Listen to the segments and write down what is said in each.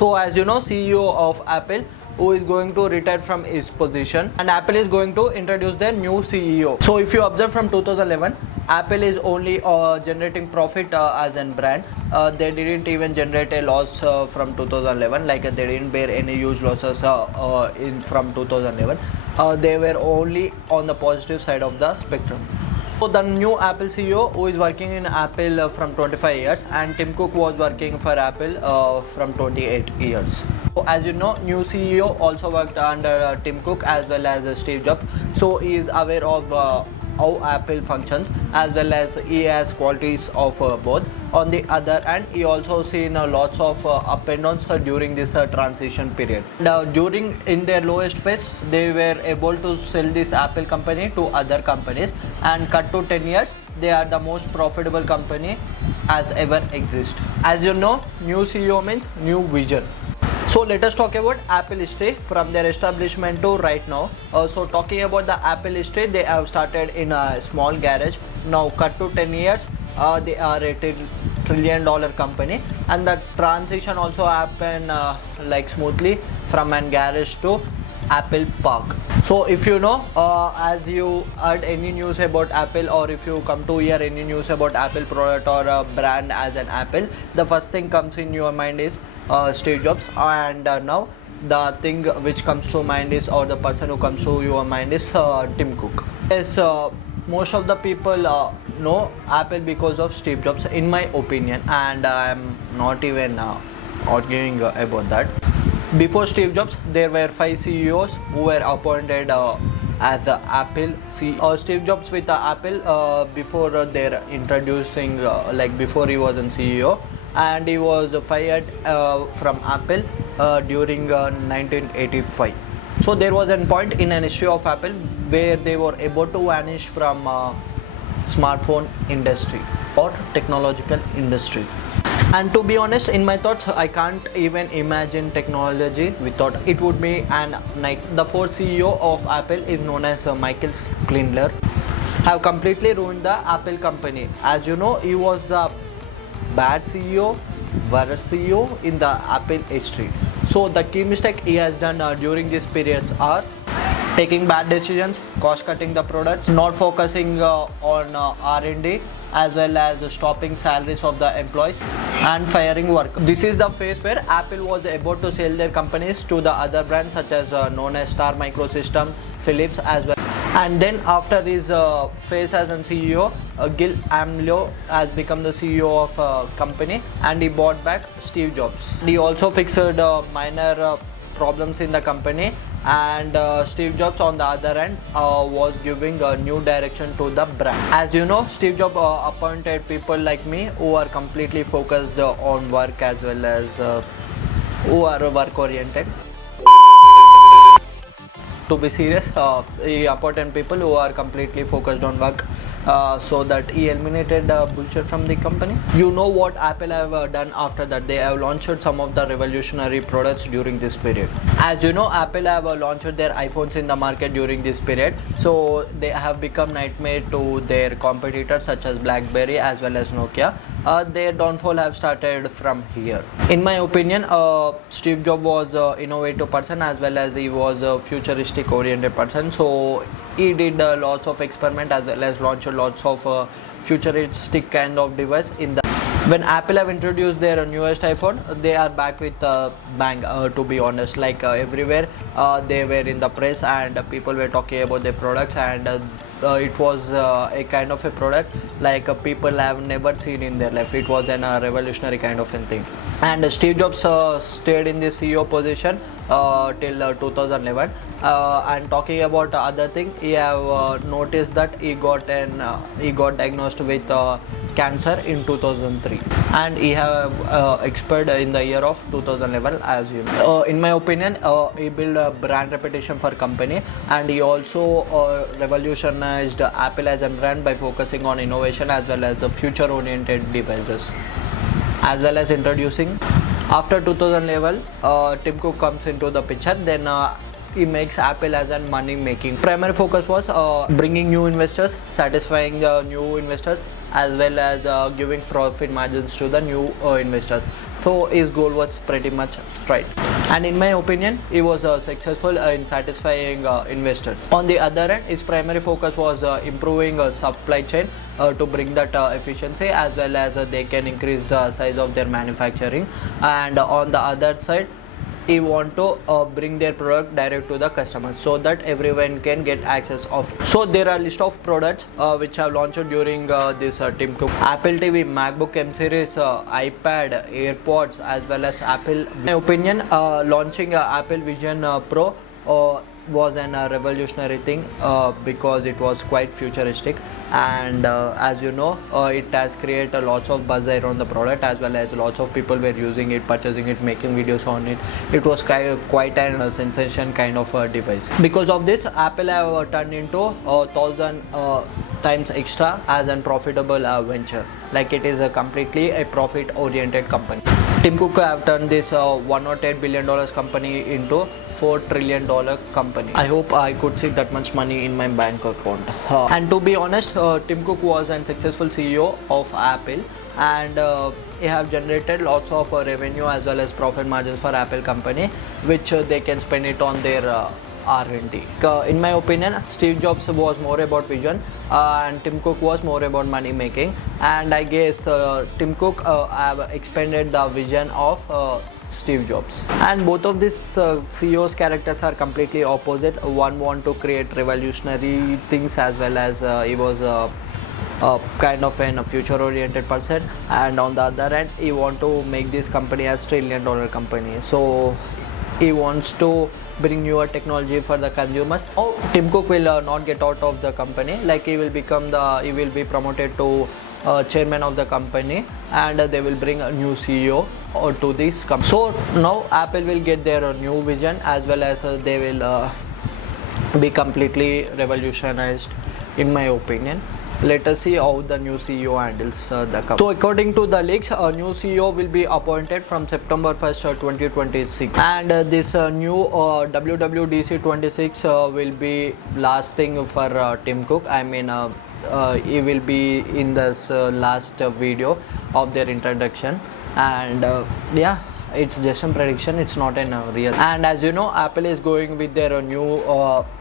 So as you know, CEO of Apple who is going to retire from his position, and Apple is going to introduce their new CEO. So if you observe from 2011, Apple is only generating profit as a brand. They didn't even generate a loss from 2011, like they didn't bear any huge losses in from 2011. They were only on the positive side of the spectrum. So the new Apple CEO who is working in Apple from 25 years, and Tim Cook was working for Apple from 28 years. So as you know, new CEO also worked under Tim Cook as well as Steve Jobs. So he is aware of how Apple functions, as well as he has qualities of both. On the other hand, he also seen lots of up and downs during this transition period. And, during in their lowest phase, they were able to sell this Apple company to other companies, and cut to 10 years, they are the most profitable company as ever exist. As you know, new CEO means new vision. So let us talk about Apple history from their establishment to right now. So talking about the Apple history, they have started in a small garage. Now cut to 10 years, they are a trillion dollar company, and the transition also happened like smoothly from an garage to Apple Park. So if you know, as you heard any news about Apple, or if you come to hear any news about Apple product or a brand as an Apple, the first thing comes in your mind is Steve Jobs, and now the thing which comes to mind is, or the person who comes to your mind is Tim Cook. Yes, most of the people know Apple because of Steve Jobs, in my opinion, and I am not even arguing about that. Before Steve Jobs, there were 5 CEOs who were appointed as Apple CEO. Steve Jobs with Apple before they're introducing, like before he was a CEO, and he was fired from Apple during 1985. So there was a point in an history of Apple where they were able to vanish from smartphone industry or technological industry. And to be honest, in my thoughts, I can't even imagine technology without it. Would be an night. The fourth CEO of Apple is known as Michael Schindler, have completely ruined the Apple company. As you know, he was the bad CEO, worst CEO in the Apple history. So the key mistake he has done during these periods are taking bad decisions, cost cutting the products, not focusing on R&D, as well as stopping salaries of the employees and firing work. This is the phase where Apple was able to sell their companies to the other brands such as known as Star Microsystem, Philips as well. And then after his phase as an CEO, Gil Amelio has become the CEO of a company, and he bought back Steve Jobs. He also fixed minor problems in the company, and Steve Jobs on the other end was giving a new direction to the brand. As you know, Steve Jobs appointed people like me who are completely focused on work, as well as who are work oriented. To be serious, he appointed people who are completely focused on work, so that he eliminated bullshit from the company. You know what Apple have done after that? They have launched some of the revolutionary products during this period. As you know, Apple have launched their iPhones in the market during this period, so they have become nightmare to their competitors such as BlackBerry as well as Nokia. Their downfall have started from here. In my opinion, Steve Jobs was an innovative person, as well as he was a futuristic oriented person. So he did lots of experiment, as well as launched lots of futuristic kind of device in the. When Apple have introduced their newest iPhone, they are back with bang, to be honest. Like everywhere they were in the press, and people were talking about their products, and it was a kind of a product like people have never seen in their life. It was a revolutionary kind of a thing. And Steve Jobs stayed in the CEO position till 2011. And talking about other thing, he have noticed that he got diagnosed with cancer in 2003, and he have expired in the year of 2011. As you know, in my opinion, he built a brand reputation for company, and he also revolutionized Apple as a brand by focusing on innovation as well as the future oriented devices, as well as introducing. After 2011, Tim Cook comes into the picture. Then he makes Apple as a money making. Primary focus was bringing new investors, satisfying the new investors, as well as giving profit margins to the new investors. So his goal was pretty much straight, and in my opinion he was successful in satisfying investors. On the other hand, his primary focus was improving supply chain to bring that efficiency, as well as they can increase the size of their manufacturing. And on the other side, he want to bring their product direct to the customers, so that everyone can get access of. So there are list of products which have launched during this Tim Cook: Apple TV, MacBook M series, iPad, AirPods, as well as Apple. In my opinion, launching Apple Vision Pro was an revolutionary thing because it was quite futuristic, and as you know, it has created lots of buzz around the product, as well as lots of people were using it, purchasing it, making videos on it. It was quite a sensation kind of a device. Because of this, Apple have turned into 1,000 times extra as a profitable venture. Like, it is a completely a profit oriented company. Tim Cook have turned this $108 billion company into $4 trillion company. I hope I could see that much money in my bank account. And to be honest, Tim Cook was a successful CEO of Apple, and he have generated lots of revenue as well as profit margins for Apple company, which they can spend it on their R&D. In my opinion, Steve Jobs was more about vision and Tim Cook was more about money making, and I guess Tim Cook have expanded the vision of Steve Jobs. And both of these CEOs characters are completely opposite. One want to create revolutionary things, as well as he was kind of a future oriented person, and on the other hand he want to make this company as $1 trillion company. So he wants to bring newer technology for the consumers. Oh, Tim Cook will not get out of the company. Like, he will be promoted to chairman of the company, and they will bring a new CEO to this company. So now Apple will get their new vision, as well as they will be completely revolutionized, in my opinion. Let us see how the new CEO handles the company. So according to the leaks, a new CEO will be appointed from September 1st, 2026, and this new WWDC 26 will be last thing for Tim Cook. I mean, he will be in this last video of their introduction, and yeah, it's just a prediction, it's not a real. And as you know, Apple is going with their new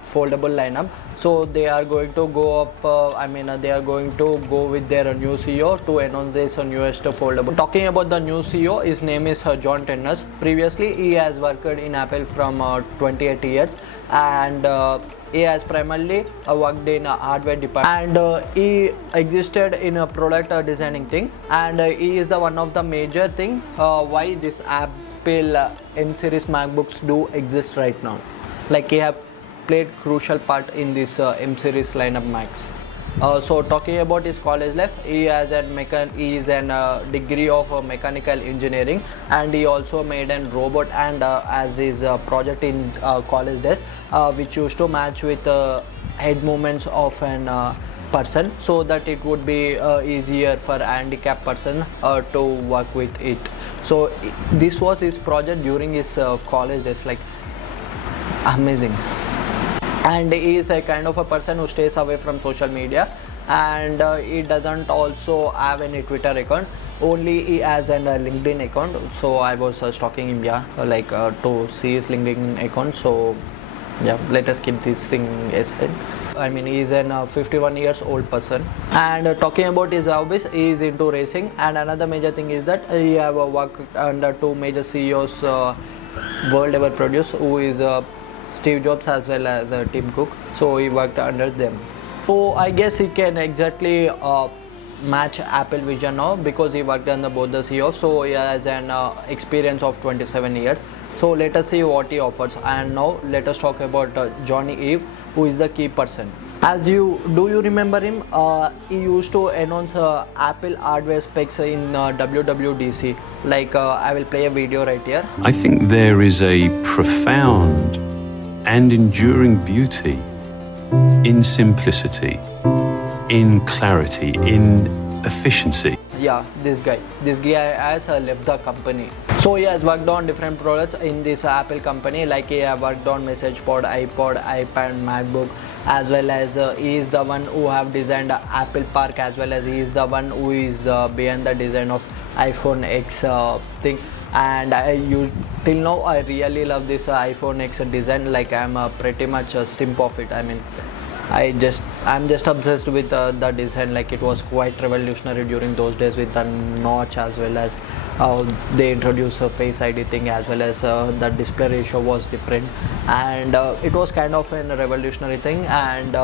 foldable lineup. So they are going to go up, they are going to go with their new CEO to announce this newest foldable. Talking about the new CEO, his name is John Tenners. Previously, he has worked in Apple from 28 years, and he has primarily worked in hardware department, and he existed in a product designing thing, and he is the one of the major thing why this Apple M series MacBooks do exist right now. Like, he have played crucial part in this M series lineup Macs. So talking about his college life, he has he is an degree of mechanical engineering, and he also made a robot and as his project in college days, which used to match with head movements of an person, so that it would be easier for a handicapped person to work with it. So this was his project during his college days. Like, amazing. And he is a kind of a person who stays away from social media, and he doesn't also have any Twitter account, only he has a LinkedIn account. So I was stalking him, to see his LinkedIn account. So yeah, let us keep this thing aside. I mean, he is a 51 years old person, and talking about his hobbies, he is into racing. And another major thing is that he have worked under two major CEOs world ever produced, who is Steve Jobs as well as Tim Cook. So he worked under them. So I guess he can exactly match Apple Vision now, because he worked under both the CEOs. So he has an experience of 27 years. So let us see what he offers. And now let us talk about Johnny Ive, who is the key person. Do you remember him? He used to announce Apple hardware specs in WWDC. I will play a video right here. I think there is a profound and enduring beauty in simplicity, in clarity, in efficiency. Yeah, this guy has left the company. So he has worked on different products in this Apple company. Like, he have worked on MessagePod, iPod, iPad, MacBook, as well as he is the one who have designed Apple Park, as well as he is the one who is behind the design of iPhone X thing. And till now I really love this iPhone X design. Like I'm pretty much a simp of it. I mean, I'm just obsessed with the design. Like it was quite revolutionary during those days with the notch, as well as they introduced a face ID thing, as well as the display ratio was different, and it was kind of a revolutionary thing. And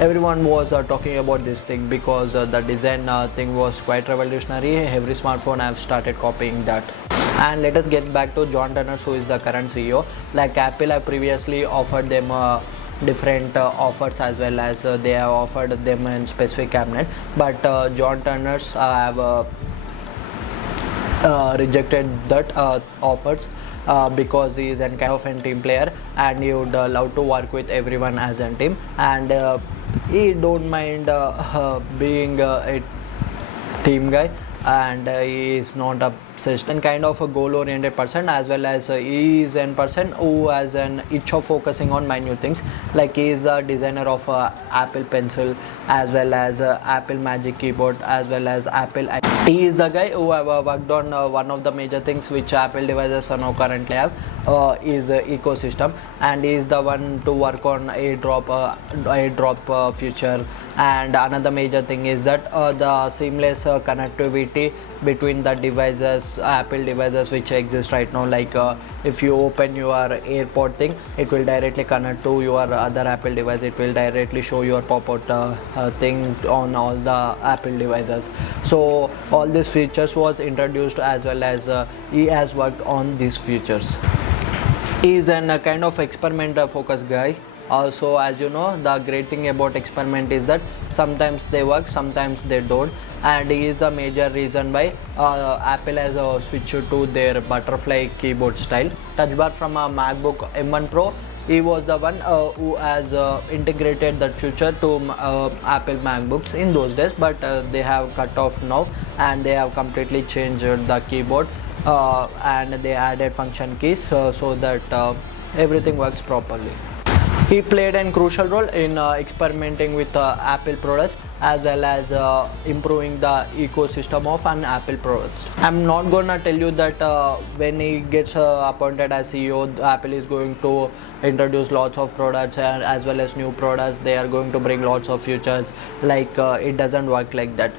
everyone was talking about this thing because the design thing was quite revolutionary. Every smartphone have started copying that. And let us get back to John Turner, who is the current CEO. Like Apple have previously offered them different offers, as well as they have offered them in specific cabinet, but John Turner's have rejected that offers because he is a kind of a team player, and he would love to work with everyone as a team, and he don't mind being a team guy, and he is not obsessed and kind of a goal oriented person, as well as he is a person who has an itch of focusing on minute things. Like he is the designer of Apple Pencil, as well as Apple Magic Keyboard, as well as Apple. He is the guy who have worked on one of the major things which Apple devices are now currently have is ecosystem, and he is the one to work on AirDrop feature. And another major thing is that the seamless connectivity between the devices, Apple devices which exist right now. Like if you open your AirPod thing, it will directly connect to your other Apple device. It will directly show your pop-out thing on all the Apple devices. So all these features was introduced, as well as he has worked on these features. He is a kind of experiment focused guy. Also, as you know, the great thing about experiment is that sometimes they work, sometimes they don't, and he is the major reason why Apple has switched to their butterfly keyboard style. Touch bar from a MacBook M1 Pro, he was the one who has integrated that feature to Apple MacBooks in those days, but they have cut off now, and they have completely changed the keyboard, and they added function keys so that everything works properly. He played a crucial role in experimenting with Apple products, as well as improving the ecosystem of an Apple products. I'm not gonna tell you that when he gets appointed as CEO, Apple is going to introduce lots of products, and as well as new products. They are going to bring lots of features. Like it doesn't work like that.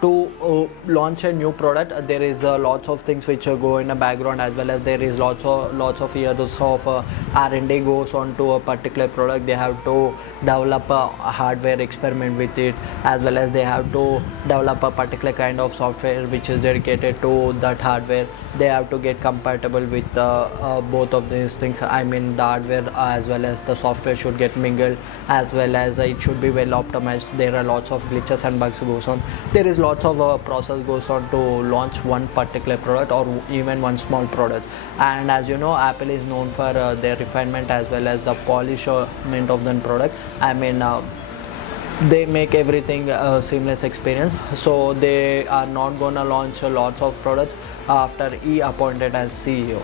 To launch a new product, there is lots of things which go in the background, as well as there is lots of years of R&D goes on to a particular product. They have to develop a hardware experiment with it, as well as they have to develop a particular kind of software which is dedicated to that hardware. They have to get compatible with both of these things. I mean, the hardware as well as the software should get mingled, as well as it should be well optimized. There are lots of glitches and bugs goes on. There is lots of process goes on to launch one particular product, or even one small product. And as you know, Apple is known for their refinement, as well as the polishment of the product. I mean, they make everything a seamless experience, so they are not gonna launch lots of products after he appointed as CEO.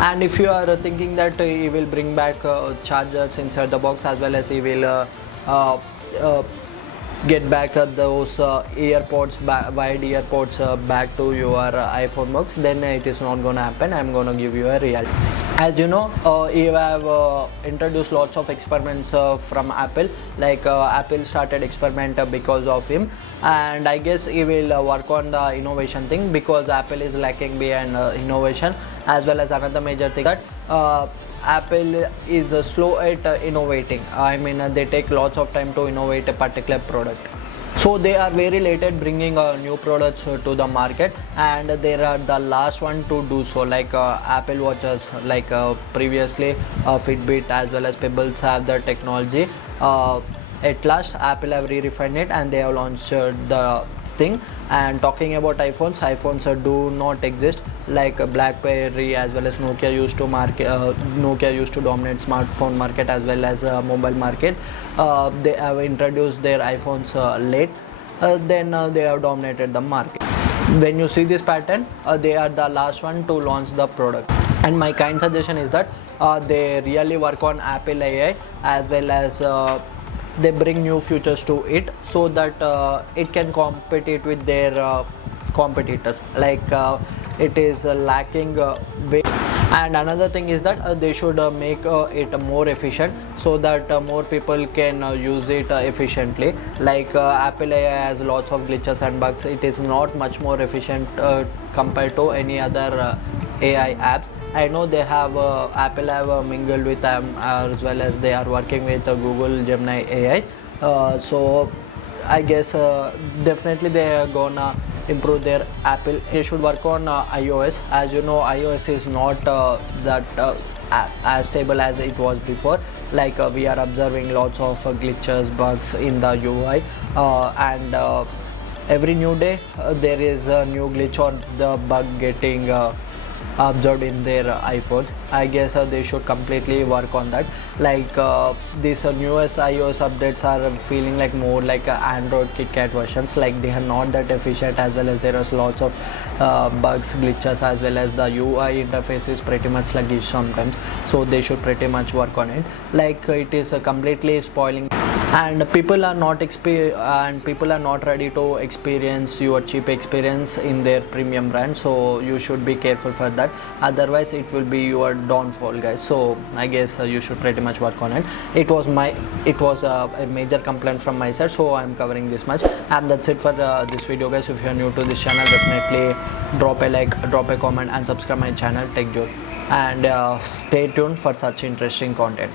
And if you are thinking that he will bring back chargers inside the box, as well as he will get back those wide earpods back to your iPhone box, then it is not gonna happen. I'm gonna give you a reality. As you know, you have introduced lots of experiments from Apple. Like Apple started experiment because of him, and I guess he will work on the innovation thing, because Apple is lacking behind innovation. As well as another major thing that Apple is slow at innovating. I mean, they take lots of time to innovate a particular product. So they are very late at bringing new products to the market, and they are the last one to do so. Like Apple Watches, like previously Fitbit as well as Pebbles have the technology. At last, Apple have re-refined it, and they have launched the thing. And talking about iPhones do not exist. Like BlackBerry as well as Nokia used to dominate smartphone market as well as mobile market. They have introduced their iPhones late, then they have dominated the market. When you see this pattern, they are the last one to launch the product. And my kind suggestion is that they really work on Apple AI, as well as they bring new features to it, so that it can compete with their competitors. Like it is lacking and another thing is that they should make it more efficient so that more people can use it efficiently. Like Apple AI has lots of glitches and bugs. It is not much more efficient compared to any other AI apps. I know they have Apple have mingled with them as well as they are working with Google Gemini AI. So I guess definitely they are gonna improve their Apple. They should work on iOS. As you know, iOS is not that as stable as it was before. Like we are observing lots of glitches, bugs in the UI, and every new day there is a new glitch or the bug getting observed in their iPhones. I guess they should completely work on that. Like these newest iOS updates are feeling like more like Android KitKat versions. Like they are not that efficient, as well as there is lots of bugs, glitches, as well as the UI interface is pretty much sluggish sometimes. So they should pretty much work on it. Like it is completely spoiling, and people are not ready to experience your cheap experience in their premium brand. So you should be careful for that, otherwise it will be your downfall, guys. So I guess you should pretty much work on it. It was a major complaint from my side, so I'm covering this much, and that's it for this video, guys. If you're new to this channel, definitely drop a like, drop a comment, and subscribe my channel Tech Joe, and stay tuned for such interesting content.